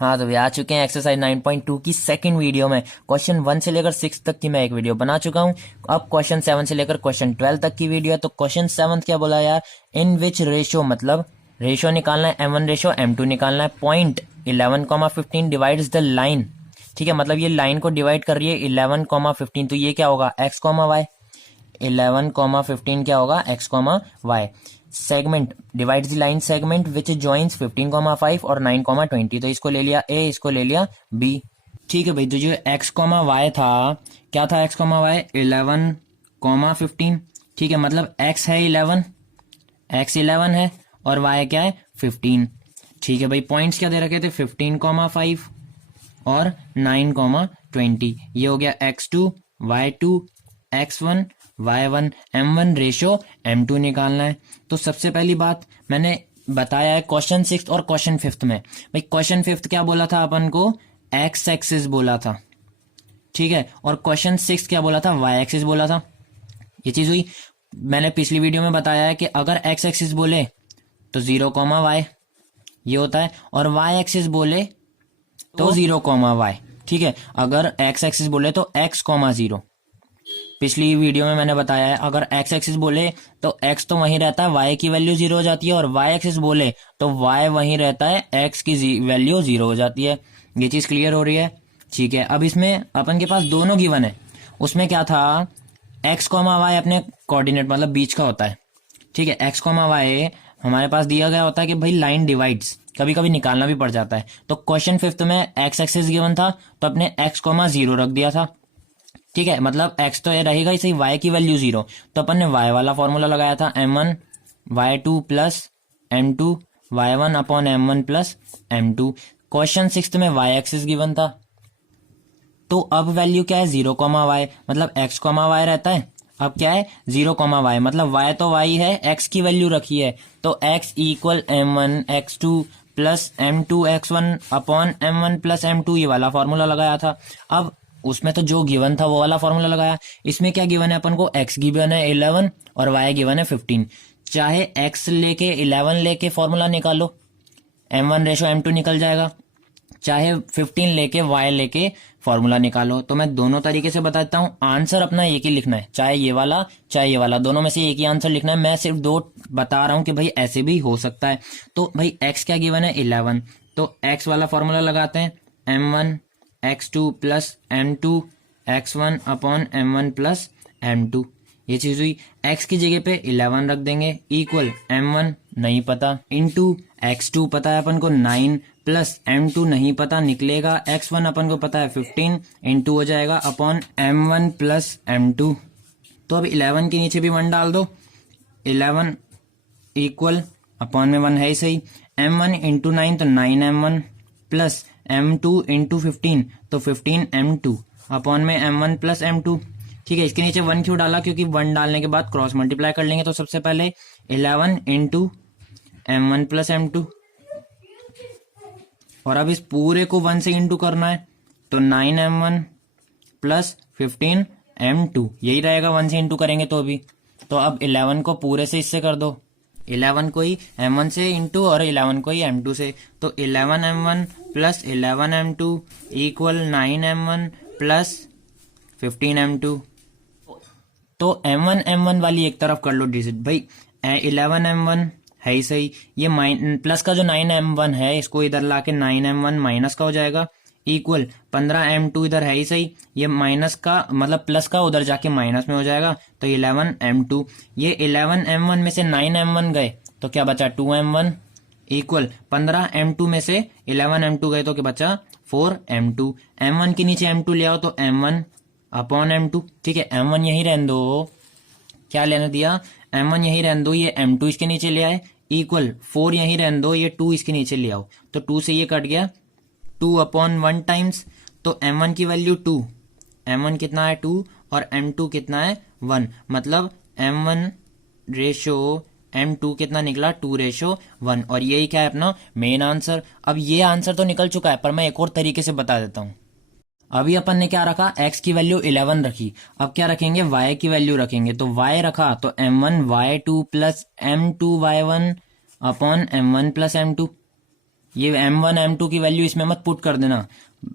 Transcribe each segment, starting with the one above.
हाँ तो भैया आ चुके हैं एक्सरसाइज 9.2 की सेकंड वीडियो में। क्वेश्चन 1 से लेकर 6 तक की मैं एक वीडियो बना चुका हूँ। अब क्वेश्चन 7 से लेकर क्वेश्चन 12 तक की वीडियो है। तो क्वेश्चन 7 क्या बोला यार, इन विच रेशियो, मतलब रेशियो निकालना है, M1 रेशियो M2 निकालना है। Point 11,15 divides the line. ठीक है, मतलब ये लाइन को डिवाइड कर रही है 11,15। तो ये क्या होगा, एक्स कॉमा वाई। 11,15 क्या होगा, x comma y. Segment divides the line segment which joins 15,5 और 9,20। तो इसको ले लिया ए, इसको ले लिया बी। ठीक है भाई, तो जो एक्स कॉमा वाई था, क्या था एक्स कॉमा वाई, 11,15। ठीक है, मतलब एक्स है 11, एक्स 11 है और वाई क्या है 15। ठीक है भाई, पॉइंट्स क्या दे रखे थे, 15,5 और 9,20। ये हो गया x2 y2 x1 y1 m1 ratio m2 निकालना है। तो सबसे पहली बात मैंने बताया है क्वेश्चन 6 और क्वेश्चन 5 में। भाई क्वेश्चन 5 क्या बोला था अपन को, x एक्सिस बोला था। ठीक है, और क्वेश्चन 6 क्या बोला था, y एक्सिस बोला था। ये चीज हुई। मैंने पिछली वीडियो में बताया है कि अगर x एक्सिस बोले तो 0,y ये होता है, और y एक्सिस बोले तो 0,y। ठीक है, अगर x एक्सिस बोले तो x,0। पिछली वीडियो में मैंने बताया है, अगर x एक्सिस बोले तो x तो वहीं रहता है, y की वैल्यू 0 हो जाती है, और y एक्सिस बोले तो y वहीं रहता है, x की वैल्यू 0 हो जाती है। ये चीज क्लियर हो रही है। ठीक है, अब इसमें अपन के पास दोनों गिवन है। उसमें क्या था, x, y अपने कोऑर्डिनेट मतलब बीच का होता है। ठीक है, x, y हमारे पास दिया गया होता है कि भाई लाइन डिवाइड्स, कभी कभी निकालना भी पड़ जाता है। तो क्वेश्चन 5 में x एक्सिस गिवन था, तो अपने x, 0 रख दिया था। ठीक है, मतलब x तो ये रहेगा ही सही, y की वैल्यू 0। तो अपन ने y वाला फॉर्मूला लगाया था, m1 y2 plus m2 y1 upon m1 plus m2। Question 6 में y एक्सिस गिवन था, तो अब वैल्यू क्या है, 0,y, मतलब x, y रहता है। अब क्या है 0,y, मतलब y तो y है, x की वैल्यू रखी है, तो x equal m1 x2 plus m2 x1 upon m1 plus m2, ये वाला फॉर्मूला लगाया था। अब उसमें तो जो गिवन था वो वाला फॉर्मूला लगाया। इसमें क्या गिवन है अपन को, x गिवन है 11 और y गिवन है 15। चाहे x लेके 11 लेके फॉर्मूला निकालो, m1 रेशो m2 निकल जाएगा, चाहे 15 लेके y लेके फॉर्मूला निकालो। तो मैं दोनों तरीके से बताता हूँ, आंसर अपना एक ही लिखना है, चाहे ये वाला चाहे ये वाला, दोनों में से एक ही आंसर लिखना है। मैं सिर्फ दो बता रहा हूँ कि भाई ऐसे भी हो सकता है। तो भाई x क्या गिवन है 11, तो x वाला फॉर्मूला लगाते हैं, m1 x2 plus m2 x1 upon m1 plus m2। ये चीज हुई। x की जगह पे 11 रख देंगे, इक्वल m1 नहीं पता इंटू x2 पता है अपन को 9 प्लस m2 नहीं पता, निकलेगा x1 अपन को पता है 15 इंटू हो जाएगा अपॉन m1 प्लस m2। तो अब 11 के नीचे भी 1 डाल दो, 11 इक्वल अपॉन में 1 है ही सही, m1 इंटू 9 तो 9m1 प्लस m2 इंटू 15 तो 15m2 अपॉन में m1 प्लस m2। ठीक है, इसके नीचे 1 क्यों डाला, क्योंकि 1 डालने के बाद क्रॉस मल्टीप्लाई कर लेंगे। तो सबसे पहले 11 इंटू m1 प्लस m2, और अब इस पूरे को 1 से इंटू करना है, तो 9m1 प्लस 15m2, यही रहेगा 1 से इंटू करेंगे तो भी। तो अब 11 को पूरे से इससे कर दो, 11 को ही m1 से इंटू और 11 को ही m2 से, तो 11m1 plus 11m2 equal 9m1 plus 15m2। तो m1 वाली एक तरफ कर लो डिजिट भाई, 11m1 है ही सही, ये प्लस का जो 9m1 है इसको इधर लाके 9m1 माइनस का हो जाएगा, इक्वल 15m2 इधर है ही सही, ये माइनस का मतलब प्लस का उधर जाके माइनस में हो जाएगा, तो 11m2। ये 11m1 में से 9m1 गए तो क्या बचा 2m1, इक्वल 15m2 में से 11m2 गए तो क्या बचा 4m2। m1 के नीचे m2 ले आओ तो m1 अपॉन m2। ठीक है, m1 यही रहने दो, क्या लेने दिया, m1 यही रहने दो, ये m2 इसके नीचे ले आए, इक्वल 4 यही रहने दो, ये 2 इसके नीचे ले आओ, तो 2 से ये कट गया, 2 अपॉन 1 टाइम्स, तो m1 की वैल्यू 2, m1 कितना है 2 और m2 कितना है 1, मतलब m1 रेशो m2 कितना निकला 2 रेशो 1, और यही क्या है अपना मेन आंसर। अब ये आंसर तो निकल चुका है, पर मैं एक और तरीके से बता देता हूँ। अभी अपन ने क्या रखा, x की वैल्यू 11 रखी, अब क्या रखेंगे y की वैल्यू रखेंगे, तो y रखा तो m1 y2 plus m2 y1 upon m1 plus m2। ये M1 M2 की वैल्यू इसमें मत पुट कर देना,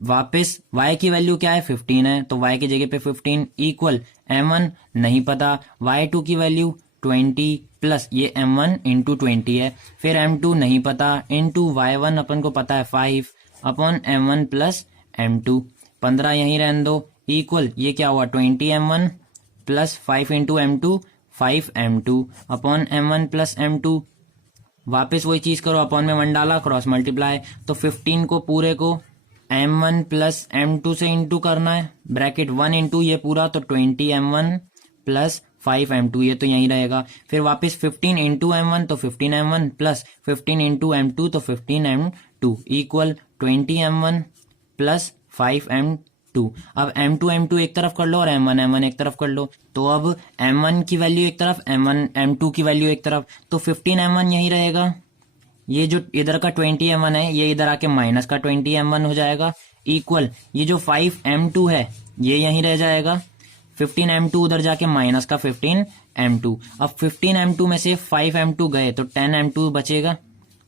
वापस y की वैल्यू क्या है 15 है, तो y की जगह पे 15 इक्वल M1 नहीं पता, y2 की वैल्यू 20 प्लस ये M1 इंटू 20 है, फिर M2 नहीं पता इंटू y1 अपन को पता है 5 अपॉन M1 प्लस M2, 15 यहीं रहने दो इक्वल ये क्या हुआ 20 M1 plus 5 into M2 5 M2 upon M1 plus M2, वापस वही चीज करो, अपॉन में 1 डाला क्रॉस मल्टीप्लाई, तो 15 को पूरे को M1 प्लस M2 से इंटू करना है, ब्रैकेट 1 इंटू ये पूरा, तो 20 M1 प्लस 5 M2 ये तो यहीं रहेगा, फिर वापस 15 इंटू M1 तो 15 M1 प्लस 15 इंटू M2 तो 15 M2 equal 20 M1 plus 5 M2। अब M2 M2 एक तरफ कर लो और M1 M1 एक तरफ कर लो, तो अब M1 की वैल्यू एक तरफ, M1 M2 की वैल्यू एक तरफ, तो 15 M1 यहीं रहेगा, ये जो इधर का 20 M1 है ये इधर आके माइनस का 20 M1 हो जाएगा इक्वल ये जो 5 M2 है ये यहीं रह जाएगा, 15 M2 उधर जाके माइनस का 15 M2। अब 15 M2 में से 5 M2 गए तो 10 M2 बचेगा,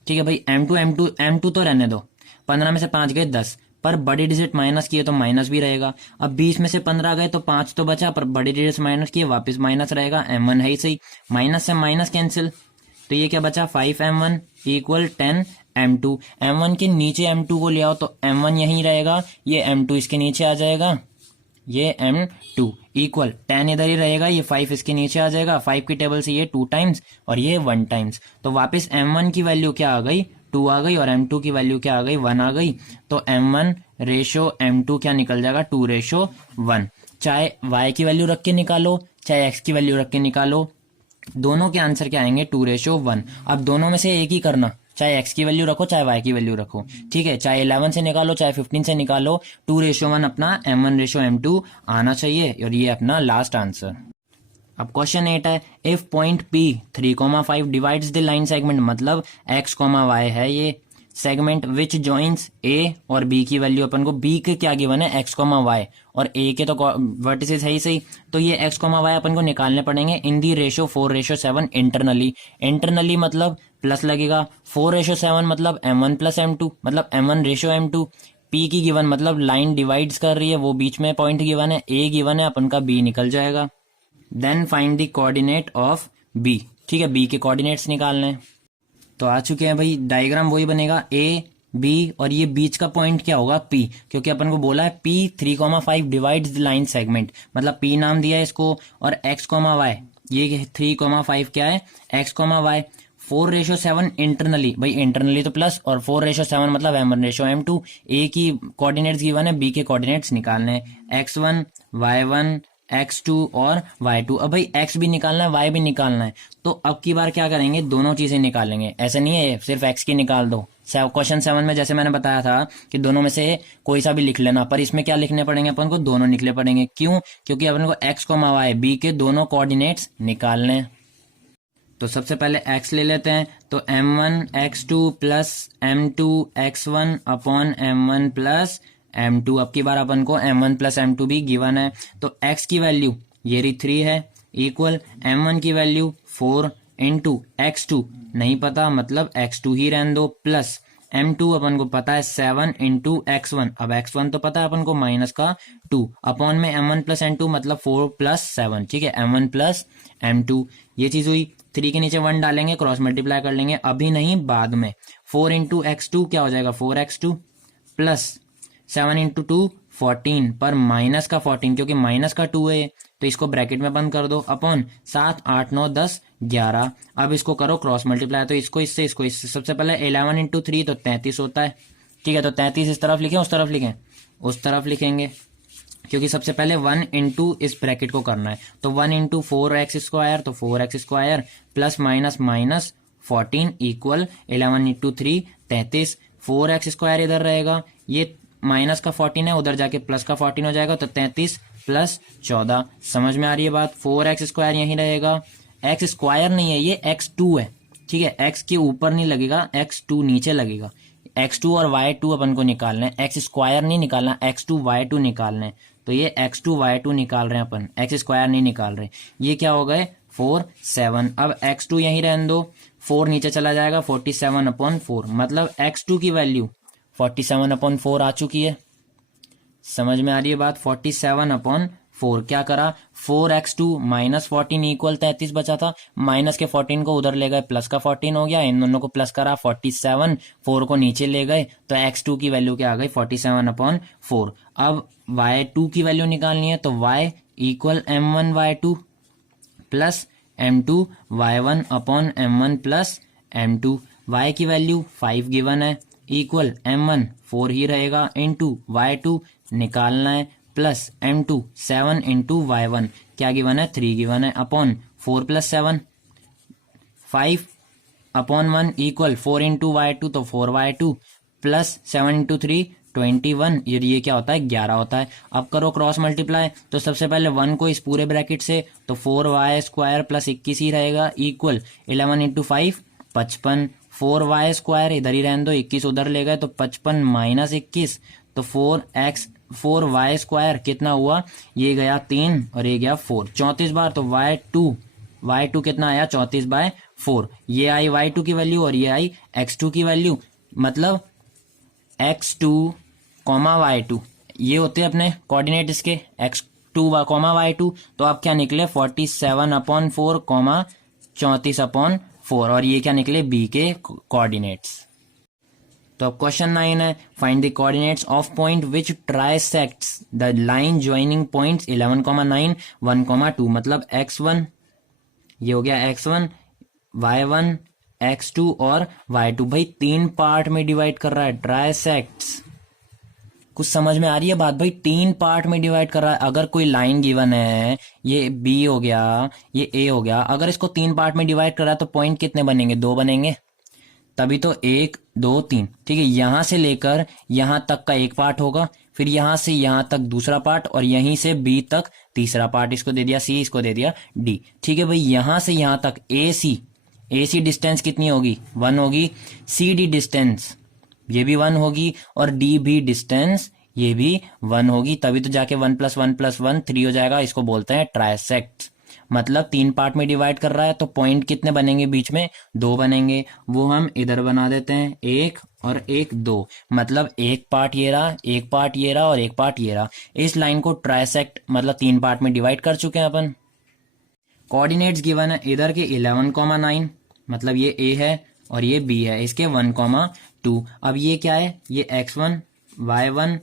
ठीक है भाई। M2 तो रहने दो, 15 में से 5 गए 10, पर बड़ी डिजिट माइनस किए तो माइनस भी रहेगा, अब 20 में से 15 गए तो 5 तो बचा, पर बड़ी डिजिट माइनस किए वापस माइनस रहेगा, M1 है ही सही, माइनस से माइनस कैंसिल, तो ये क्या बचा 5 M1 इक्वल 10 M2, M1 के नीचे M2 को ले आओ तो M1 यहीं रहेगा, ये M2 इसके नीचे आ जाएगा, ये M2 इक्वल 10 इधर ही रहेगा, ये 5 इसके नीचे आ जाएगा, 5 की टेबल से ये 2 टाइम्स और ये 1 टाइम्स, तो वापस M1 की वैल्यू क्या आ गई 2 आ गई और M2 की वैल्यू क्या आ गई 1 आ गई, तो M1 रेशो M2 क्या निकल जाएगा 2:1। चाहे y की वैल्यू रख के निकालो चाहे x की वैल्यू रख के निकालो, दोनों के आंसर क्या आएंगे 2:1। अब दोनों में से एक ही करना, चाहे x की वैल्यू रखो चाहे y की वैल्यू रखो, ठीक है, चाहे 11 से निकालो चाहे 15 से निकालो, 2:1 अपना M1:M2 आना चाहिए और ये अपना लास्ट आंसर। अब क्वेश्चन 8 है, if point P 3,5 divides the line segment, मतलब x, y है ये सेगमेंट विच जॉइंस A और B की वैल्यू अपन को, B के क्या गिवन है x, y और A के तो वर्टिसेस है ही सही, तो ये x, y अपन को निकालने पड़ेंगे इन दी रेशो 4:7 इंटरनली, इंटरनली मतलब प्लस लगेगा, 4:7 मतलब M1 प्लस M2 मतलब M1:M2, P की गिवन मतलब लाइन डिवाइड्स कर रही है, वो बीच में पॉइंट गिवन है, A गिवन है, अपन का B निकल जाएगा। Then find the coordinate of B, ठीक है, B के कोऑर्डिनेट्स निकालने हैं, तो आ चुके हैं भाई, डायग्राम वही बनेगा A B और ये बीच का पॉइंट क्या होगा P, क्योंकि अपन को बोला है P 3,5 divides the line segment, मतलब P नाम दिया है इसको, और x, y ये 3,5 क्या है x, y, 4:7 इंटरनली, भाई इंटरनली तो प्लस और 4:7 मतलब M1:M2, A की कोऑर्डिनेट्स गिवन है, B के कोऑर्डिनेट्स निकालने हैं x1 y1 x2 और y2। अब भाई x भी निकालना है y भी निकालना है, तो अब की बार क्या करेंगे दोनों चीजें निकालेंगे, ऐसे नहीं है सिर्फ x की निकाल दो। क्वेश्चन 7 में जैसे मैंने बताया था कि दोनों में से कोई सा भी लिख लेना, पर इसमें क्या लिखने पड़ेंगे अपन को, दोनों निकले पड़ेंगे, क्यों, क्योंकि अपन को x, y b के दोनों कोऑर्डिनेट्स निकालने हैं। तो सबसे पहले x ले लेते हैं, तो m1 x2 plus m2 x1 upon m1 plus M2, अब की बार अपन को M1 प्लस M2 भी गिवन है, तो x की वैल्यू ये रही 3 है इक्वल M1 की वैल्यू 4 इंटू x2 नहीं पता मतलब x2 ही रहने दो, प्लस M2 अपन को पता है 7 इंटू x1, अब x1 तो पता है अपन को माइनस का 2 अपॉन में M1 प्लस M2 मतलब 4 प्लस 7, ठीक है, M1 प्लस M2 ये चीज हुई, 3 के नीचे 1 डालेंगे क्रॉस मल्टीप्लाई कर लेंगे, अभी नहीं बाद में, 4 इंटू x2 क्या हो जाएगा 4x2 प्लस 7 इंटू 2 14 पर माइनस का 14 क्योंकि माइनस का 2 है तो इसको ब्रैकेट में बंद कर दो, अपॉन 7 8 9 10 11, अब इसको करो क्रॉस मल्टीप्लाई, तो इसको इससे सबसे पहले 11 इंटू 3 तो 33 होता है, ठीक है, तो 33 इस तरफ लिखें उस तरफ लिखें, उस तरफ लिखेंगे क्योंकि सबसे पहले 1 इंटू इस ब्रैकेट को करना है, तो 1 इंटू 4x स्क्वायर तो 4x square plus minus minus 14 equal 11 into 3 33, 4x square इधर रहेगा, ये माइनस का 14 है उधर जाके प्लस का 14 हो जाएगा, तो 33 प्लस 14, समझ में आ रही है बात, 4x स्क्वायर यहीं रहेगा, x स्क्वायर नहीं है ये x2 है, ठीक है, x के ऊपर नहीं लगेगा x2 नीचे लगेगा, x2 और y2 अपन को निकालना है, x स्क्वायर नहीं निकालना, x2 y2 निकालना है, तो ये x2 y2 निकाल रहे हैं अपन, x स्क्वायर नहीं निकाल रहे, ये क्या हो गए 4 7, अब x2 यहीं रहने दो, 4 नीचे चला जाएगा, 47/4 मतलब x2 की वैल्यू 47/4 आ चुकी है। समझ में आ रही है बात? 47/4 क्या करा, 4x2 माइनस 14 इक्वल 33 बचा था, माइनस के 14 को उधर ले गए, प्लस का 14 हो गया, इन दोनों को प्लस करा 47, 4 को नीचे ले गए तो x2 की वैल्यू क्या आ गई 47/4। अब y2 की वैल्यू निकालनी है तो y equal m1y2 plus m2 y1 upon m1 plus m2। y की वैल्यू 5 गिवन है, इक्वल m1 4 ही रहेगा इंटू y2 निकालना है प्लस m2 7 इंटू y1 क्या गिवन है 3 गिवन है upon 4 plus 7 5 upon 1 equal 4 into y2 तो 4y2 प्लस 7 इंटू 3 21, ये क्या होता है 11 होता है। अब करो क्रॉस मल्टीप्लाई, तो सबसे पहले 1 को इस पूरे ब्रैकेट से तो 4y² प्लस 21 ही रहेगा इक्वल 11 इंटू 5 55, 4y² इधर ही रहने दो, 21 उधर ले गए तो 55 माइनस 21 तो 4y² कितना हुआ, ये गया 3 और ये गया 4 34 बार, तो y2 कितना आया 34/4। ये आई y2 की वैल्यू और ये आई x2 की वैल्यू, मतलब x2, y2 ये होते हैं अपने कोऑर्डिनेट इसके x2, y2। तो अब क्या निकले 47/4, 34/4 और ये क्या निकले b के कोऑर्डिनेट्स। तो अब क्वेश्चन 9 है, find the coordinates of point which trisects the line joining points 11,9 1,2 मतलब x1, ये हो गया x1, y1, x2 और y2। भाई 3 पार्ट में डिवाइड कर रहा है ट्राइसेक्ट्स, कुछ समझ में आ रही है बात? भाई 3 पार्ट में डिवाइड कर रहा है। अगर कोई लाइन गिवन है, ये b हो गया, ये a हो गया, अगर इसको 3 पार्ट में डिवाइड कर रहा है तो पॉइंट कितने बनेंगे, 2 बनेंगे, तभी तो 1 2 3। ठीक है, यहां से लेकर यहां तक का एक पार्ट होगा, फिर यहां से यहां तक दूसरा पार्ट और यहीं से b तक तीसरा पार्ट, इसको दे दिया c, इसको दे दिया d। ठीक है भाई, यहां से यहां तक AC डिस्टेंस कितनी होगी 1 होगी, CD डिस्टेंस ये भी 1 होगी और DB डिस्टेंस ये भी 1 होगी, तभी तो जाके 1 + 1 + 1 3 हो जाएगा। इसको बोलते हैं ट्राइसेक्ट, मतलब 3 पार्ट में डिवाइड कर रहा है तो पॉइंट कितने बनेंगे बीच में, 2 बनेंगे, वो हम इधर बना देते हैं 1 और 1 2, मतलब एक पार्ट ये रहा, एक पार्ट ये रहा और एक पार्ट ये रहा। इस लाइन को ट्राइसेक्ट मतलब 3 पार्ट में डिवाइड कर चुके हैं अपन। कोऑर्डिनेट्स गिवन है इधर के 11,9 मतलब ये A है और ये B है, इसके 1,2। अब ये क्या है, ये x1, y1,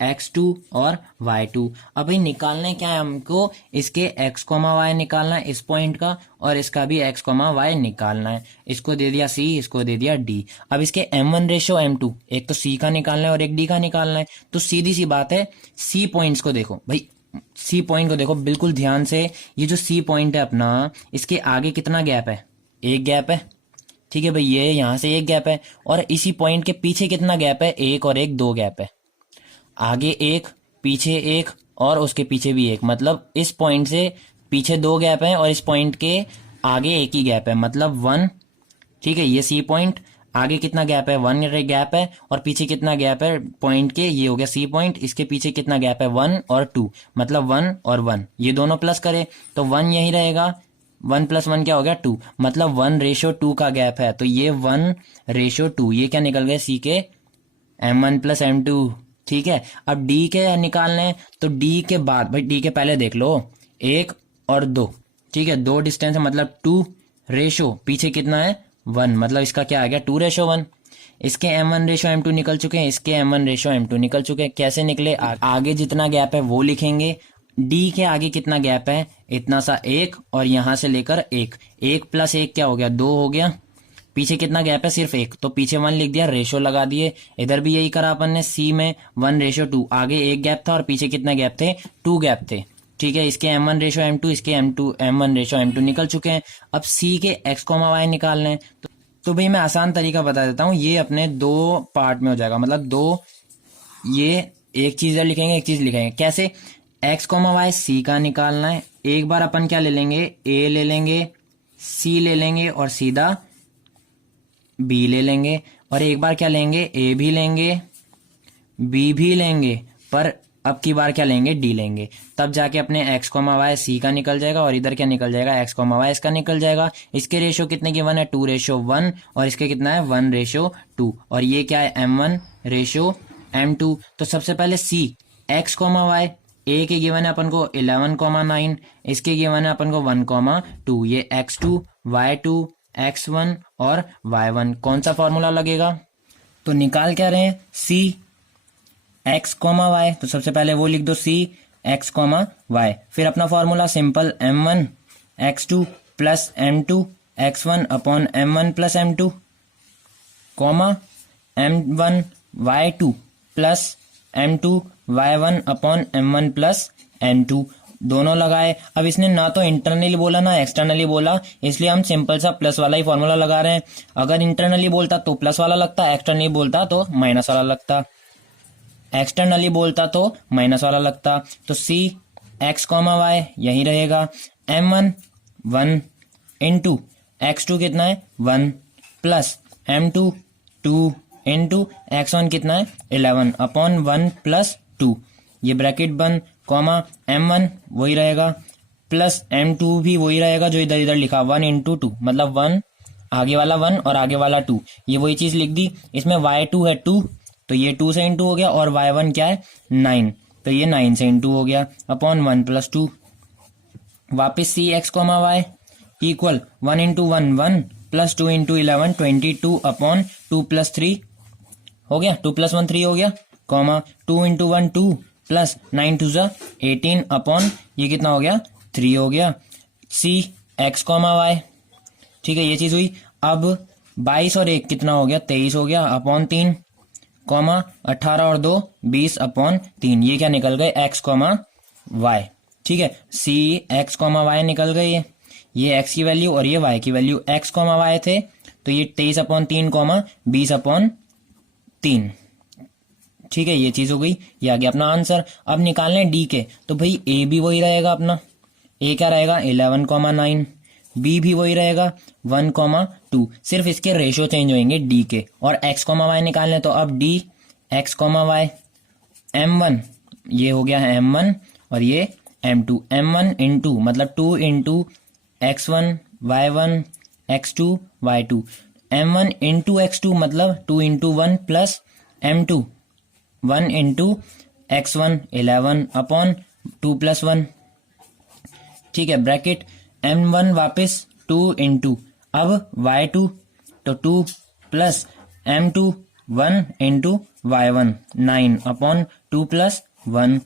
x2 और y2। अब भाई निकालना है क्या है हमको, इसके x, y निकालना है इस पॉइंट का, और इसका भी x, y निकालना है। इसको दे दिया c, इसको दे दिया d। अब इसके m1/m2, एक तो c का निकालना है और एक d का निकालना है। तो सीधी सी बात है, c पॉइंट्स को देखो भाई, c पॉइंट को देखो बिल्कुल ध्यान से। ये जो c पॉइंट है अपना, इसके आगे कितना गैप है, एक गैप है। ठीक है भाई, ये यहां से एक गैप है और इसी पॉइंट के पीछे कितना गैप है, एक और एक 2 गैप है। आगे एक, पीछे एक और उसके पीछे भी एक, मतलब इस पॉइंट से पीछे 2 गैप है और इस पॉइंट के आगे एक ही गैप है, मतलब 1। ठीक है, ये सी पॉइंट, आगे कितना गैप है 1 गैप है और पीछे कितना गैप है पॉइंट के, ये हो गया सी पॉइंट, इसके पीछे कितना गैप है 1 और 2, मतलब 1 और 1, ये दोनों प्लस करे तो 1 यही रहेगा, 1 + 1 क्या हो गया 2, मतलब 1/2 का गैप है। तो ये 1/2, ये क्या निकल गया सी के m1 + m2। ठीक है, अब d के निकालने हैं तो d के बाद, भाई d के पहले देख लो 1 और 2। ठीक है, 2 डिस्टेंस है मतलब 2 पीछे कितना है 1, मतलब इसका क्या आ गया 2/1। इसके m1/m2 निकल चुके हैं, इसके m1/m2 निकल चुके हैं। कैसे निकले, आगे जितना गैप है वो लिखेंगे, d के आगे कितना गैप है इतना सा 1 और यहां से लेकर 1 + 1 क्या हो गया 2 हो गया, पीछे कितना गैप है सिर्फ 1, तो पीछे 1 लिख दिया, रेशो लगा दिए। इधर भी यही करा अपन ने, c में 1/2, आगे 1 गैप था और पीछे कितना गैप थे 2 गैप थे। ठीक है, इसके m1/m2, इसके m1/m2 निकल चुके हैं। अब c के x, y निकालने हैं तो भाई मैं आसान तरीका बता देता हूँ, ये अपने 2 पार्ट में हो जाएगा, मतलब 2, ये एक चीज लिखेंगे एक चीज लिखेंगे। कैसे, x, y c का निकालना है। एक बार अपन क्या ले लेंगे, a ले लेंगे, c ले लेंगे और सीधा b ले लेंगे, और एक बार क्या लेंगे, a भी लेंगे b भी लेंगे, पर अब की बार क्या लेंगे, डी लेंगे, तब जाके अपने x कॉमा वाई सी का निकल जाएगा और इधर क्या निकल जाएगा, x कॉमा वाई इसका निकल जाएगा। इसके रेशो कितने की 1 है, 2:1 और इसके कितना है 1:2 और ये क्या है m1:m2। तो सबसे पहले c x कॉमा वाई ए के गिवन है अपन को 11,9, इसके गिवन है अपन को 1,2, ये x2 y2 x1 और y1। कौन सा फॉर्मूला लगेगा, तो निकाल क्या रहे हैं c x कॉमा वाई, तो सबसे पहले वो लिख दो c x कॉमा वाई, फिर अपना formula simple m1 x2 plus m2 x1 upon m1 plus m2 comma m1 y2 plus m2 y1 upon m1 plus m2 दोनों लगाए। अब इसने ना तो इंटरनली बोला ना एक्सटर्नली बोला, इसलिए हम सिंपल सा प्लस वाला ही फॉर्मूला लगा रहे हैं। अगर इंटरनली बोलता तो प्लस वाला लगता, एक्सटर्नली बोलता तो माइनस वाला लगता, एक्सटर्नली बोलता तो माइनस वाला लगता। तो सी एक्स कॉमा वाई यही रहेगा, m1 1 इंटू x2 कितना है 1 प्लस m2 2 इंटू x1 कितना है 11 अपॉन 1 प्लस 2, ये ब्रैकेट बंद, कॉमा m1 वही रहेगा प्लस m2 भी वही रहेगा जो इधर इधर लिखा 1 इंटू 2, मतलब 1 आगे वाला 1 और आगे वाला 2, ये वही चीज लिख दी। इसमें y2 है 2 तो ये 2 से इंटू हो गया और y1 क्या है 9 तो ये 9 से इंटू हो गया अपॉन 1 प्लस 2। वापिस C X comma Y equal 1 into 1 1 plus 2 into 11 22 upon 2 plus 3 हो गया, 2 प्लस 1 3 हो गया, कॉमा 2 इंटू 1 2 प्लस 9 2 18 अपॉन ये कितना हो गया 3 हो गया। सी एक्स कॉमा वाई, ठीक है ये चीज हुई। अब 22 और 1 कितना हो गया 23 हो गया अपॉन 3 कॉमा 18 और 2 20 अपॉन 3, ये क्या निकल गए एक्स कॉमा वाई, ठीक है। सी एक्स कॉमा वाई निकल गए, ये एक्स की वैल्यू और ये वाई की वैल्यू, एक्स कॉमा वाई थे तो ये 23 अपॉन 3 कॉमा 20 अपॉन 3, ठीक है ये चीज हो गई, ये आ गया अपना आंसर। अब निकालने डी के, तो भाई ए भी वही रहेगा अपना, ए क्या रहेगा 11,9, बी भी वही रहेगा 1,2, सिर्फ इसके रेशो चेंज होंगे डी के, और एक्स कॉमा वाई निकालने तो अब D x comma Y m1 ये हो गया है m1 और ये m2, m1 इंटू मतलब 2 into x1 y1 x2 y2, m1 into x2 मतलब 2 into 1 plus m2 1 into x1 11 upon 2 plus 1, ठीक है ब्रैकेट m1 वापस 2 इंटू अब y2 तो 2 plus m2 1 into y1 9 upon 2 plus 1,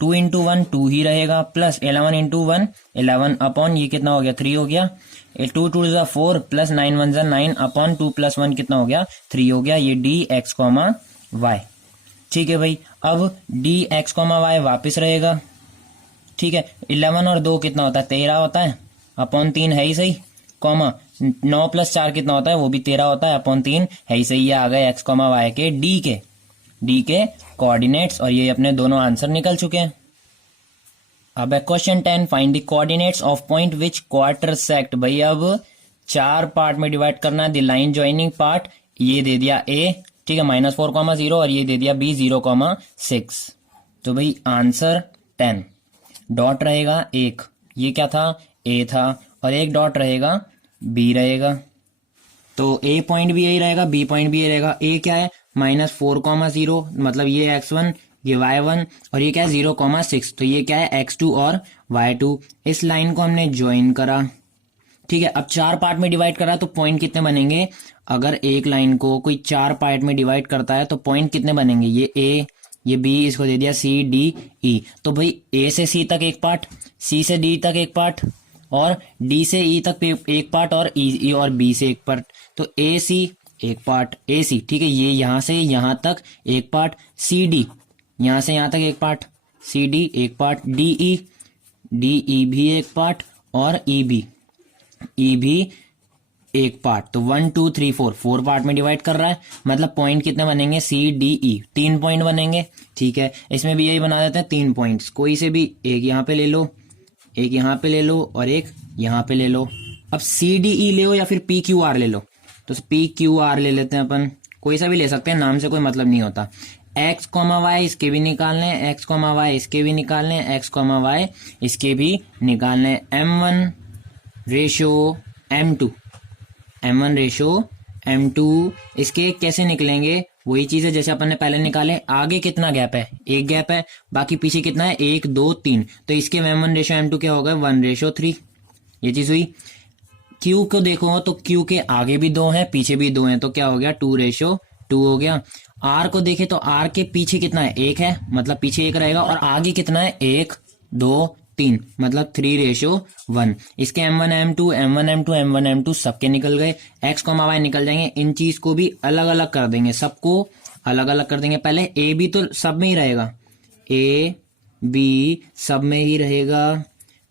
2 into 1 2 ही रहेगा प्लस 11 इंटू 1 11 अपॉन ये कितना हो गया 3 हो गया, 2 2 4 प्लस 9 1 9 अपॉन 2 प्लस 1 कितना हो गया 3 हो गया, ये डी एक्स कॉमा वाई, ठीक है भाई। अब डी एक्स कॉमा वाई वापिस रहेगा, ठीक है 11 और 2 कितना होता है 13 होता है अपॉन 3 है ही सही, कॉमा 9 प्लस 4 कितना होता है वो भी 13 होता है अपॉन 3 है ही सही, ये आ गए एक्स कॉमा वाई के डी के कोऑर्डिनेट्स, और ये अपने दोनों आंसर निकल चुके हैं। अब है question 10, find the coordinates of point which quarter sect. भाई अब 4 पार्ट में डिवाइड करना है, द लाइन ज्वाइनिंग पार्ट ये दे दिया ए, ठीक है -4,0 और ये दे दिया बी 0,6, तो भाई आंसर 10, डॉट रहेगा एक, ये क्या था ए था, और एक डॉट रहेगा बी रहेगा, तो ए पॉइंट भी यही रहेगा बी पॉइंट भी यही रहेगा। ए क्या है -4,0 मतलब ये x1 ये y1 और ये क्या है 0,6, तो ये क्या है x2 और y2, इस लाइन को हमने ज्वाइन करा, ठीक है। अब 4 पार्ट में डिवाइड करा तो पॉइंट कितने बनेंगे, अगर एक लाइन को कोई 4 पार्ट में डिवाइड करता है तो पॉइंट कितने बनेंगे, ये ए ये बी, इसको दे दिया सी डी ई, तो भाई ए से सी तक एक पार्ट, सी से डी तक एक पार्ट और डी से ई तक एक पार्ट और ई और बी से एक पार्ट, तो ए सी एक पार्ट ए सी, ठीक है ये यहां से यहां तक एक पार्ट, सी डी यहां से यहां तक एक पार्ट, सी डी एक पार्ट, डी ई भी एक पार्ट और ई भी एक पार्ट, तो 1 2 3 4 पार्ट में डिवाइड कर रहा है, मतलब पॉइंट कितने बनेंगे सी डी ई 3 पॉइंट बनेंगे, ठीक है। इसमें भी यही बना देते हैं 3 पॉइंट्स, कोई से भी एक यहाँ पे ले लो, एक यहाँ पे ले लो और एक यहाँ पे ले लो। अब सी डी ई ले लो या फिर पी क्यू आर ले लो, तो पी क्यू आर ले लेते हैं अपन, कोई सा भी ले सकते हैं, नाम से कोई मतलब नहीं होता। एक्स कॉमा वाई इसके भी निकालने, एक्स कॉमा वाई इसके भी निकालने, एक्स कॉमा वाई इसके भी निकालने। M1 ratio M2, M1 ratio M2 इसके कैसे निकलेंगे, वही चीज है जैसे अपन ने पहले निकाले। आगे कितना गैप है, एक गैप है, बाकी पीछे कितना है, 1 2 3, तो इसके M1 रेशो M2 क्या होगा, 1 रेशो 3, ये चीज हुई। Q को देखो तो Q के आगे भी 2 हैं, पीछे भी 2 हैं, तो क्या हो गया, 2 रेशो 2 हो गया। R को देखे तो R के पीछे कितना है, 1 है, मतलब पीछे 1 रहेगा, और आगे कितना है, 1 2 3, मतलब 3 रेशो 1। इसके M1 M2 M1 M2 M1 M2 सबके निकल गए। X कॉमा वाई निकल जाएंगे। इन चीज को भी अलग अलग कर देंगे, सबको अलग अलग कर देंगे। पहले A B तो सब में ही रहेगा, A B सब में ही रहेगा,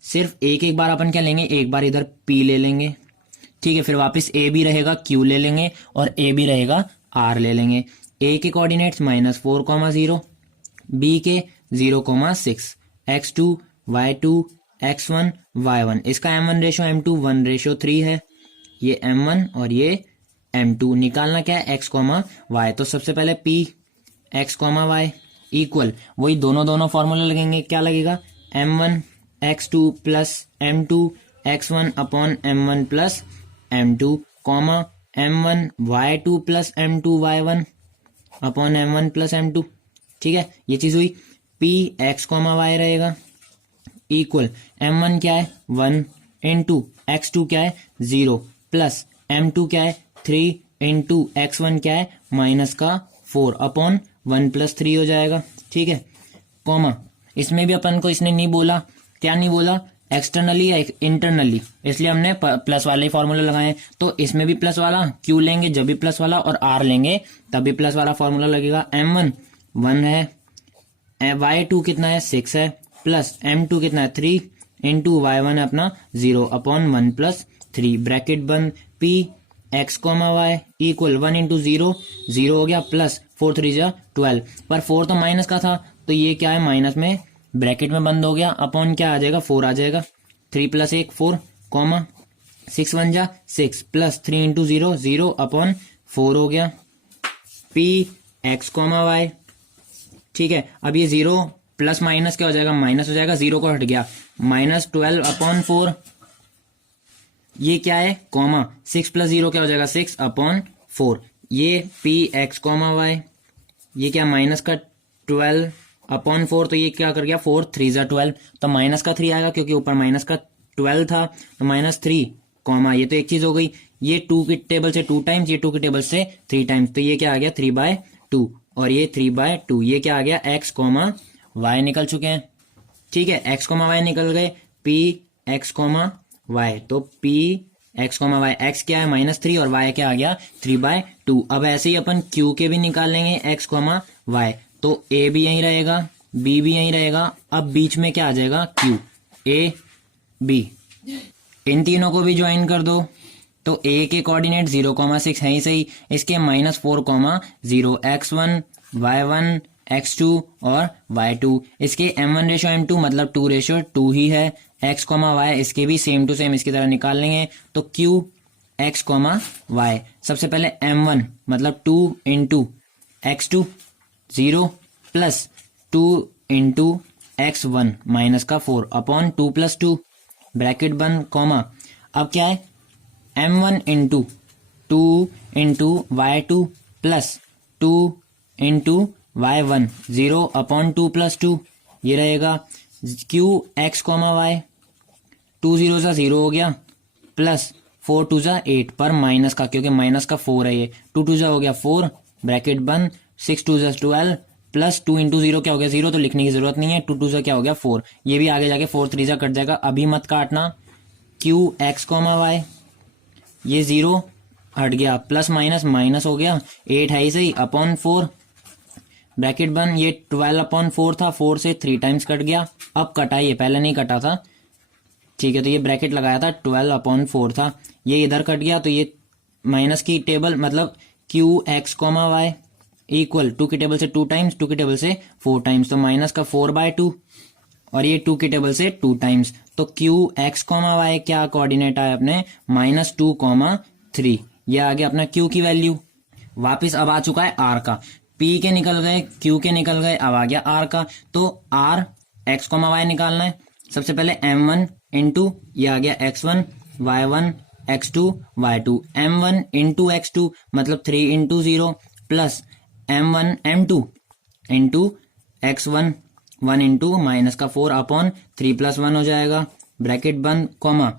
सिर्फ एक एक बार अपन क्या लेंगे, एक बार इधर P ले लेंगे, ठीक है। फिर वापस A भी रहेगा, Q ले लेंगे, और A भी रहेगा, R ले लेंगे। A के कोऑर्डिनेट्स -4,0, B के 0,6, x2 y2 x1 y1। इसका M1 रेशो M2 1 रेशो 3 है, ये M1 और ये M2। निकालना क्या है, x कॉमा वाई। तो सबसे पहले P x comma Y equal, वही दोनों फॉर्मूला लगेंगे। क्या लगेगा, M1 x2 plus M2 x1 upon M1 plus M2 comma M1 y2 plus M2 y1 upon M1 plus M2, ठीक है, ये चीज हुई। P x कॉमा वाई रहेगा इक्वल M1 क्या है 1 इंटू x2 क्या है 0 प्लस M2 क्या है 3 इंटू x1 क्या है माइनस का 4 अपॉन 1 प्लस 3 हो जाएगा, ठीक है। कॉमा इसमें भी अपन को इसने नहीं बोला, क्या नहीं बोला, एक्सटर्नली या इंटरनली, इसलिए हमने प्लस वाले फॉर्मूला लगाए। तो इसमें भी प्लस वाला, Q लेंगे जब भी प्लस वाला, और R लेंगे तब भी प्लस वाला फॉर्मूला लगेगा। M1 1 है, y2 कितना है 6 है, प्लस M2 कितना है 3 इंटू y1 है अपना 0 अपॉन 1 प्लस 3, ब्रैकेट बंद। P x comma Y equal 1 into 0 0 हो गया, प्लस 4 3 जा 12, पर 4 तो माइनस का था, तो ये क्या है माइनस में ब्रैकेट में बंद हो गया, अपॉन क्या आ जाएगा 4 आ जाएगा, 3 प्लस 1 4 कॉमा 6 1 जा 6 प्लस 3 इंटू 0 0 अपॉन 4 हो गया। P x कॉमा वाई, ठीक है। अब ये 0 प्लस माइनस क्या हो जाएगा, माइनस हो जाएगा, 0 को हट गया, माइनस 12 अपॉन 4, ये क्या है कॉमा 6 प्लस 0 क्या हो जाएगा 6 अपॉन 4। ये P x कॉमा वाई, ये क्या माइनस का 12 अपॉन 4, तो ये क्या कर गया 4 3 जा 12, तो माइनस का 3 आएगा क्योंकि ऊपर माइनस का 12 था, तो माइनस 3 कॉमा, ये तो एक चीज हो गई। ये 2 की टेबल से 2 टाइम्स, ये 2 की टेबल से 3 टाइम्स, तो ये क्या आ गया 3/2, और ये 3/2, ये क्या आ गया x कॉमा वाई निकल चुके हैं, ठीक है। x कॉमा वाई निकल गए, P x कॉमा वाई, तो P x comma y, x क्या है -3 और y क्या आ गया 3/2। अब ऐसे ही अपन Q के भी निकाल लेंगे x कॉमा वाई, तो A भी यहीं रहेगा, B भी यहीं रहेगा, अब बीच में क्या आ जाएगा Q, A B, इन तीनों को भी ज्वाइन कर दो, तो A के कोऑर्डिनेट 0,6 है ही सही, इसके -4,0 x1 y1 x2 और y2, इसके M1 रेशो M2 मतलब 2 रेशो 2 ही है, x कॉमा वाई इसके भी सेम टू सेम इसकी तरह निकाल लेंगे, तो Q x कॉमा वाई, सबसे पहले M1 मतलब 2 into x2 0 plus 2 into x1 minus का 4 अपॉन 2 प्लस 2, ब्रैकेट बंद कॉमा। अब क्या है M1 into 2 into y2 plus 2 into y1 0 upon 2 plus 2, ये रहेगा Q x कॉमा वाई, 2 0 सा 0 हो गया, प्लस 4 2 जा 8, पर माइनस का क्योंकि माइनस का 4 है, ये 2 2 जा हो गया 4, ब्रैकेट बंद, 6 2 जा 12 प्लस 2 इंटू 0 क्या हो गया 0, तो लिखने की जरूरत नहीं है, 2 2 जा क्या हो गया 4, ये भी आगे जाके 4 3 जा कट जाएगा, अभी मत काटना। Q x कॉमा वाई, ये 0 हट गया, प्लस माइनस माइनस हो गया, 8 है ही सही अपॉन 4, ब्रैकेट बंद, ये 12 अपॉन 4 था, 4 से 3 टाइम्स कट गया, अब कटा, ये पहले नहीं कटा था, ठीक है, तो ये ब्रैकेट लगाया था 12 अपॉन 4 था, ये इधर कट गया, तो ये माइनस की टेबल मतलब Q x comma Y equal 2 की टेबल से 2 टाइम्स, 2 की टेबल से 4 टाइम्स, तो माइनस का 4/2, और ये 2 की टेबल से 2 टाइम्स, तो Q x कॉमा वाई क्या कोऑर्डिनेट आया अपने -2,3, ये आ गया अपना Q की वैल्यू। वापस अब आ चुका है आर का, पी के निकल गए, क्यू के निकल गए, अब आ गया आर का। तो आर एक्स कोमा वाई निकालना है। सबसे पहले m1 इंटू, ये आ गया x1 y1 x2 y2, m1 into x2 मतलब 3 into 0 plus m1 m2 into x1 1 into minus का 4 अपॉन 3 प्लस 1 हो जाएगा, ब्रैकेट बंद, कॉमा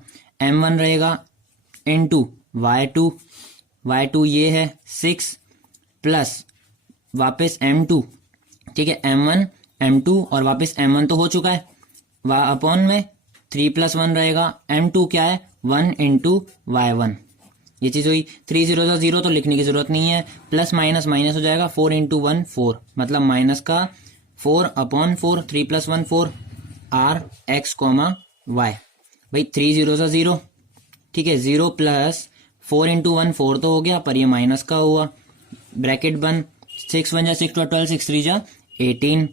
m1 रहेगा इंटू y2 ये है 6 प्लस वापस m2, ठीक है, m1 m2 और वापस m1 तो हो चुका है, अपॉन में 3 प्लस 1 रहेगा, m2 क्या है 1 इंटू y1, ये चीज हुई। 3 0 0 तो लिखने की जरूरत नहीं है, प्लस माइनस माइनस हो जाएगा, 4 इंटू 1 4 मतलब माइनस का 4 upon 4, 3 plus 1 4, R x comma y. भाई 3 0 0, ठीक है, 0 प्लस 4 इंटू 1 4 तो हो गया, पर ये माइनस का हुआ, ब्रैकेट बंद, 6 1 जा 6 12, 6 3 जा 18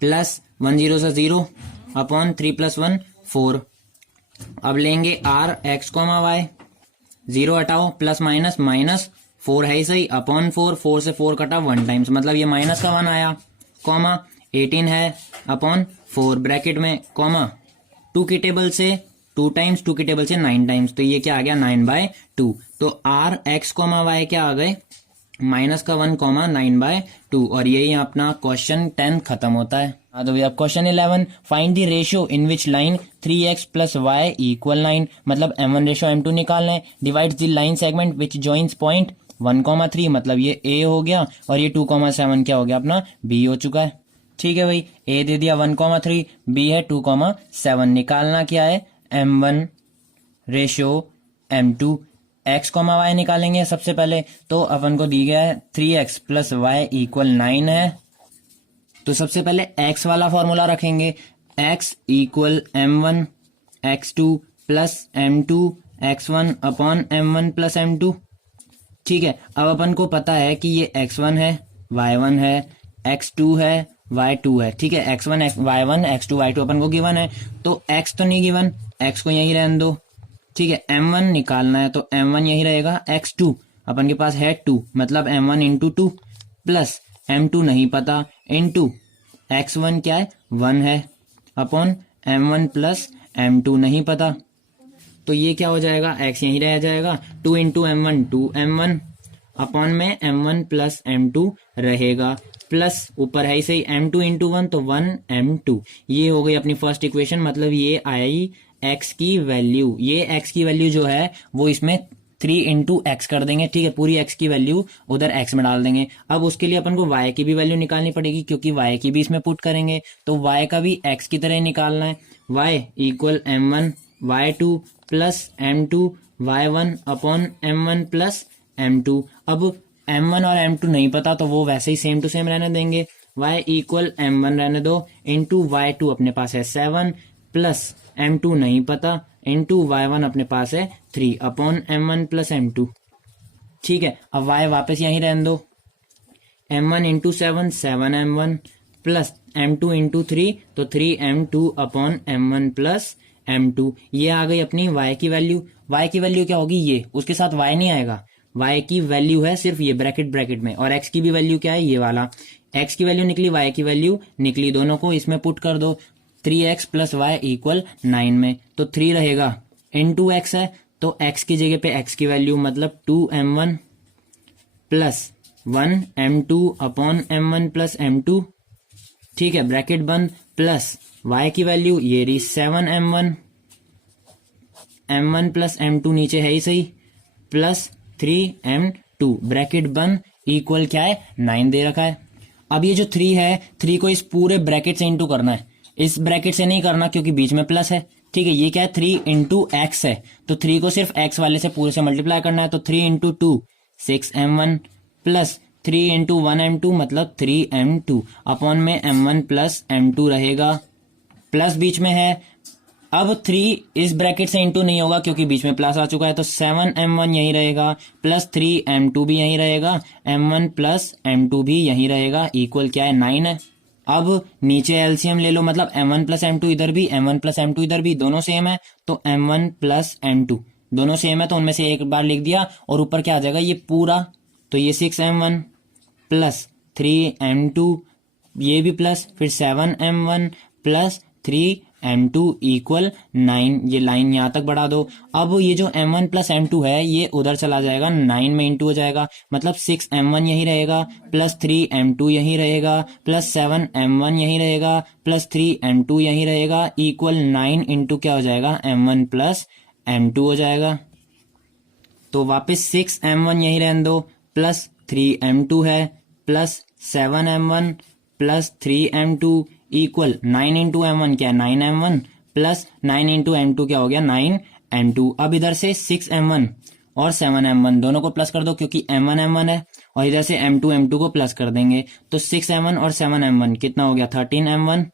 प्लस 1 0 0 अपॉन 3 प्लस 1 4। अब लेंगे आर एक्स कोमा वाई, 0 हटाओ, प्लस माइनस माइनस 4 है ही सही, अपॉन 4, 4 से 4 कटा 1 टाइम्स मतलब ये माइनस का 1 आया, कॉमा 18 है अपॉन 4 ब्रैकेट में, कॉमा 2 की टेबल से 2 टाइम्स, 2 की टेबल से 9 टाइम्स, तो ये क्या आ गया 9/2। तो आर एक्स कोमा वाई क्या आ गए माइनस का 1 कॉमा 9/2, और यही अपना क्वेश्चन 10 खत्म होता है। तो अब question 11, find the ratio in which line 3x plus y equal 9, मतलब m1 रेशियो m2 निकालना है। Divides the line segment which joins point 1,3, मतलब ये a हो गया, और ये 2,7 क्या हो गया अपना b हो चुका है। ठीक है भाई, a दे दिया 1,3, b है 2,7, निकालना क्या है m1 ratio m2, x coma Y निकालेंगे सबसे पहले। तो अपन को दी गया है 3x प्लस वाई इक्वल 9 है, तो सबसे पहले x वाला फॉर्मूला रखेंगे, x equal m1 x2 plus m2 x1 upon m1 plus m2। ठीक है, अब अपन को पता है कि ये x1 है, y1 है, x2 है, y2 है। ठीक है, x1 y1 x2 y2 अपन को गिवन है, तो x तो नहीं गिवन, x को यही रहने दो। ठीक है, m1 निकालना है, तो m1 यही रहेगा, x2 अपन के पास है 2 मतलब m1 इंटू 2 प्लस m2 नहीं पता इंटू x1 क्या है 1 है अपॉन m1 प्लस m2 नहीं पता, तो ये क्या हो जाएगा x यही रह जाएगा, 2 इंटू m1 2m1 अपॉन में m1 प्लस m2 रहेगा, प्लस ऊपर है ही सही m2 इंटू 1 तो 1m2। ये हो गई अपनी फर्स्ट इक्वेशन, मतलब ये आई x की वैल्यू, ये x की वैल्यू जो है वो इसमें 3 इंटू एक्स कर देंगे। ठीक है, पूरी x की वैल्यू उधर x में डाल देंगे। अब उसके लिए अपन को y की भी वैल्यू निकालनी पड़ेगी, क्योंकि y की भी इसमें पुट करेंगे, तो y का भी x की तरह ही निकालना है। y equal m1 y2 plus m2 y1 upon m1 plus m2। अब m1 और m2 नहीं पता, तो वो वैसे ही सेम टू सेम रहने देंगे, y इक्वल m1 रहने दो इंटू y2 अपने पास है 7 प्लस m2 नहीं पता इंटू y1 अपने पास है 3 अपॉन m1 प्लस m2। ठीक है, अब y वापस यहीं रहने दो, m1 into 7 7m1 plus m2 into 3 तो 3m2 upon m1 plus m2। ये आ गई अपनी y की वैल्यू। y की वैल्यू क्या होगी, ये उसके साथ y नहीं आएगा, y की वैल्यू है सिर्फ ये ब्रैकेट ब्रैकेट में, और x की भी वैल्यू क्या है ये वाला, x की वैल्यू निकली, y की वैल्यू निकली, दोनों को इसमें पुट कर दो, 3x प्लस वाई इक्वल 9 में, तो 3 रहेगा इंटू x है, तो x की जगह पे x की वैल्यू मतलब 2m1 plus 1m2 upon m1 plus m2। ठीक है, ब्रैकेट बंद, प्लस y की वैल्यू ये रही 7m1 m1 प्लस m2 नीचे है ही सही, प्लस 3m2 ब्रैकेट बंद इक्वल क्या है 9 दे रखा है। अब ये जो 3 है, 3 को इस पूरे ब्रैकेट से इंटू करना है, इस ब्रैकेट से नहीं करना क्योंकि बीच में प्लस है। ठीक है, ये क्या है 3 इंटू एक्स है, तो 3 को सिर्फ x वाले से पूरे से मल्टीप्लाई करना है, तो 3 into 2 6m1 plus 3 into 1m2 मतलब 3m2 अपॉन में m1 प्लस m2 रहेगा, प्लस बीच में है। अब 3 इस ब्रैकेट से इंटू नहीं होगा क्योंकि बीच में प्लस आ चुका है, तो 7m1 यही रहेगा प्लस 3m2 भी यही रहेगा, m1 प्लस m2 भी यही रहेगा, इक्वल क्या है 9 है। अब नीचे एलसीएम ले लो, मतलब m1 प्लस m2 इधर भी, m1 प्लस m2 इधर भी, दोनों सेम है, तो m1 प्लस m2 दोनों सेम है, तो उनमें से एक बार लिख दिया, और ऊपर क्या आ जाएगा ये पूरा तो ये 6m1 प्लस 3m2, ये भी प्लस, फिर 7m1 प्लस 3m2 इक्वल 9। ये लाइन यहाँ तक बढ़ा दो। अब ये जो m1 प्लस m2 है ये उधर चला जाएगा, 9 में इंटू हो जाएगा, मतलब 6m1 यही रहेगा, प्लस 3m2 यही रहेगा, प्लस 7m1 यही रहेगा, प्लस 3m2 यही रहेगा, इक्वल 9 इंटू क्या हो जाएगा, m1 प्लस m2 हो जाएगा। तो वापस 6m1 यही रहने दो, प्लस 3m2 है, plus 7m1 plus 3m2 equal 9 into m1 क्या है, 9m1 प्लस 9 इंटू m2 क्या हो गया, 9m2। अब इधर से 6m1 और 7m1 दोनों को प्लस कर दो, क्योंकि m1 m1 है, और इधर से m2 m2 को प्लस कर देंगे। तो 6m1 और 7m1 कितना हो गया, 13m1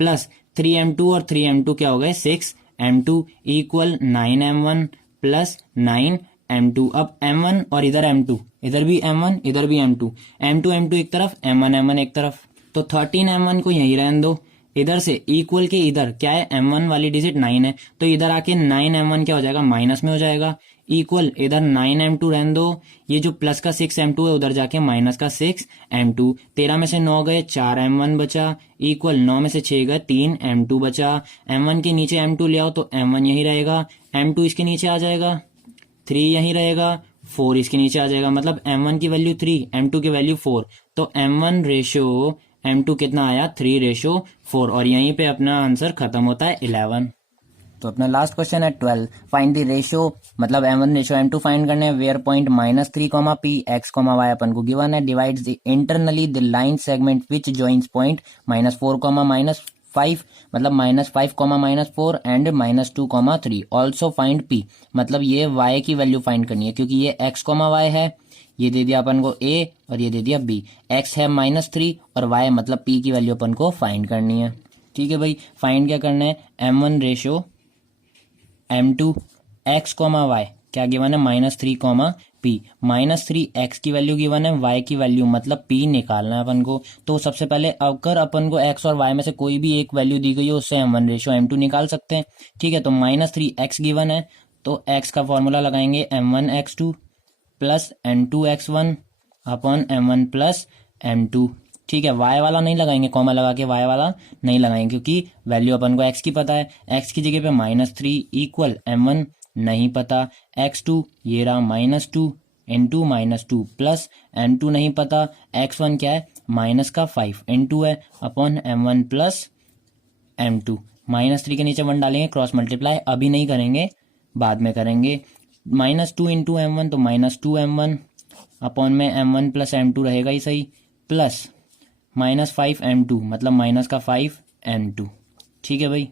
प्लस 3m2 और 3m2 क्या हो गए, 6m2 equal 9m1 plus 9m2। अब m1 और इधर m2, इधर भी m1 इधर भी m2, m2 m2 एक तरफ, m1 m1 एक तरफ। तो 13m1 को यहीं रहने दो, इधर से इक्वल के इधर क्या है, m1 वाली डिजिट 9 है, तो इधर आके 9m1 क्या हो जाएगा, माइनस में हो जाएगा, इक्वल इधर 9m2 रहने दो, ये जो प्लस का 6m2 है उधर जाके माइनस का 6m2। 13 में से 9 गए, 4m1 बचा, इक्वल 9 में से 6 गए, 3m2 बचा। m1 के नीचे m2 ले आओ तो m1 यही रहेगा, m2 इसके नीचे आ जाएगा, 3 यहीं रहेगा, 4 इसके नीचे आ जाएगा, मतलब m1 की वैल्यू 3, m2 की वैल्यू 4, तो m1 रेशो m2 कितना आया, 3:4, और यहीं पे अपना आंसर खत्म होता है 11। तो अपना लास्ट क्वेश्चन है 12, फाइंड द रेशियो, मतलब m1 रेशियो m2 फाइंड करने हैं, where point -3, p x, y अपन को गिवन है, divides internally the line segment which joins point -4, -5, मतलब -5, -4 एंड -2, 3। ऑल्सो फाइंड p, मतलब ये y की वैल्यू फाइंड करनी है, क्योंकि ये x, y है, ये दे दिया अपन को a और ये दे दिया b, x है -3 और y मतलब p की वैल्यू अपन को फाइंड करनी है। ठीक है भाई, फाइंड क्या करना है, m1 ratio m2 x, y क्या गिवन है, -3, p, -3 x की वैल्यू गिवन है, y की वैल्यू मतलब p निकालना है अपन को। तो सबसे पहले अगर अपन को x और y में से कोई भी एक वैल्यू दी गई हो उससे m1 रेशो m2 निकाल सकते हैं। ठीक है, तो -3 x गिवन है, तो x का फॉर्मूला लगाएंगे m1 x2 plus m2 x1 upon m1 plus m2। ठीक है, y वाला नहीं लगाएंगे, कॉमा लगा के y वाला नहीं लगाएंगे, क्योंकि वैल्यू अपन को x की पता है, x की जगह पे -3 इक्वल m1 नहीं पता, x2 ये रहा -2 इंटू -2 प्लस m2 नहीं पता, x1 क्या है, -5 इंटू है अपॉन m1 प्लस m2। -3 के नीचे 1 डालेंगे, क्रॉस मल्टीप्लाई अभी नहीं करेंगे, बाद में करेंगे। -2 इंटू m1 तो -2m1 अपॉन में m1 प्लस m2 रहेगा ही सही, प्लस -5m2 मतलब -5m2। ठीक है भाई,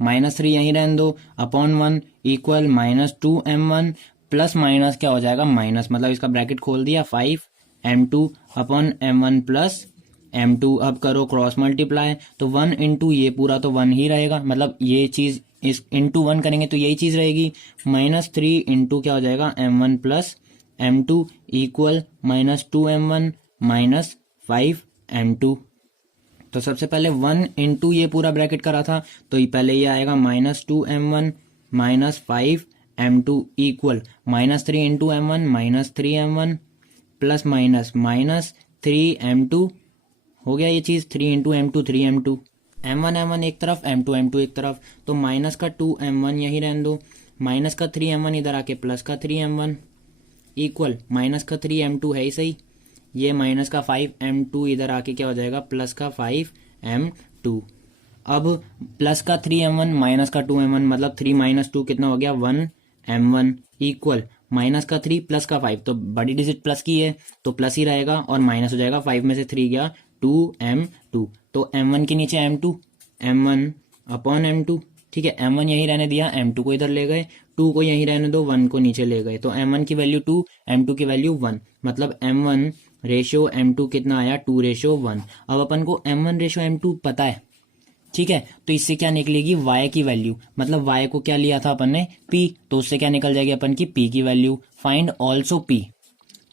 -3 यहीं रहने दो, upon 1 equal -2m1 plus minus क्या हो जाएगा, माइनस मतलब इसका ब्रैकेट खोल दिया, 5m2 upon m1 plus m2। अब करो क्रॉस मल्टीप्लाई, तो 1 इंटू ये पूरा तो 1 ही रहेगा, मतलब ये चीज इस इंटू 1 करेंगे तो यही चीज रहेगी, -3 इंटू क्या हो जाएगा, m1 plus m2 equal -2m1 -5m2। तो सबसे पहले 1 इंटू ये पूरा ब्रैकेट करा था, तो ये पहले ये आएगा -2m1 -5m2 equal -3 into m1 -3m1 plus minus -3m2 हो गया ये चीज, 3 इंटू m2 3m2, m1 एक तरफ m2 एक तरफ, तो माइनस का 2m1 यही रहने दो, माइनस का 3m1 इधर आके प्लस का 3m1 इक्वल माइनस का 3m2 है ही सही, ये माइनस का 5m2 इधर आके क्या हो जाएगा, प्लस का 5m2। अब प्लस का 3m1 माइनस का 2m1 मतलब 3 - 2 कितना हो गया, 1m1 इक्वल माइनस का 3 प्लस का 5, तो बड़ी डिजिट प्लस की है तो प्लस ही रहेगा और माइनस हो जाएगा, 5 में से 3 गया 2m2, तो m1 के नीचे m2, m1 अपॉन m2। ठीक है, m1 यही रहने दिया, m2 को इधर ले गए, 2 को यही रहने दो, 1 को नीचे ले गए, तो m1 की वैल्यू 2, m2 की वैल्यू 1, मतलब m1 रेशो m2 कितना आया, 2:1। अब अपन को m1 रेशो m2 पता है, ठीक है, तो इससे क्या निकलेगी, y की वैल्यू, मतलब y को क्या लिया था अपन ने, p, तो उससे क्या निकल जाएगी अपन की p की वैल्यू। फाइंड ऑल्सो p,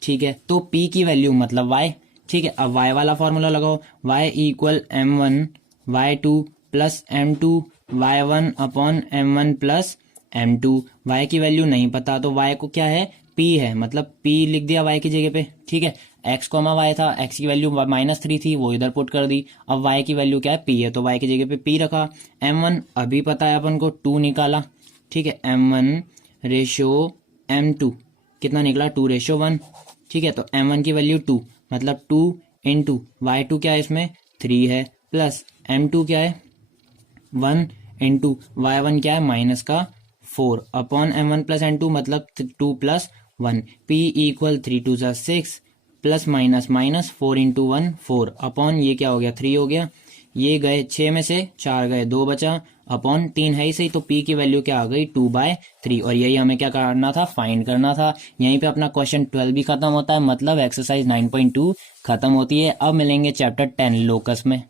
ठीक है, तो p की वैल्यू मतलब y। ठीक है, अब y वाला फॉर्मूला लगाओ, y equal m1 y2 plus m2 y1 upon m1 plus m2। y की वैल्यू नहीं पता, तो y को क्या है, p है, मतलब p लिख दिया y की जगह पे, ठीक है। x कॉमा y था, x की वैल्यू -3 थी, वो इधर पुट कर दी। अब y की वैल्यू क्या है, p है, तो y की जगह पे p रखा। m1 अभी पता है अपन को 2 निकाला, ठीक है। m1 रेशो m2 कितना निकला, 2:1, ठीक है। तो m1 की वैल्यू 2, मतलब 2 इंटू y2 क्या है इसमें 3 है, प्लस m2 क्या है 1 इंटू y1 क्या है -4 अपॉन m1 प्लस n2 मतलब 2 प्लस 1। p इक्वल 3 2 जा 6 plus minus minus 4 into 1 4 upon ये क्या हो गया 3 हो गया। ये गए 6 में से 4 गए 2 बचा, अपॉन 3 है ही सही, तो p की वैल्यू क्या आ गई 2/3। और यही हमें क्या करना था, फाइंड करना था। यहीं पे अपना क्वेश्चन 12 भी खत्म होता है, मतलब एक्सरसाइज 9.2 खत्म होती है। अब मिलेंगे चैप्टर 10 लोकस में।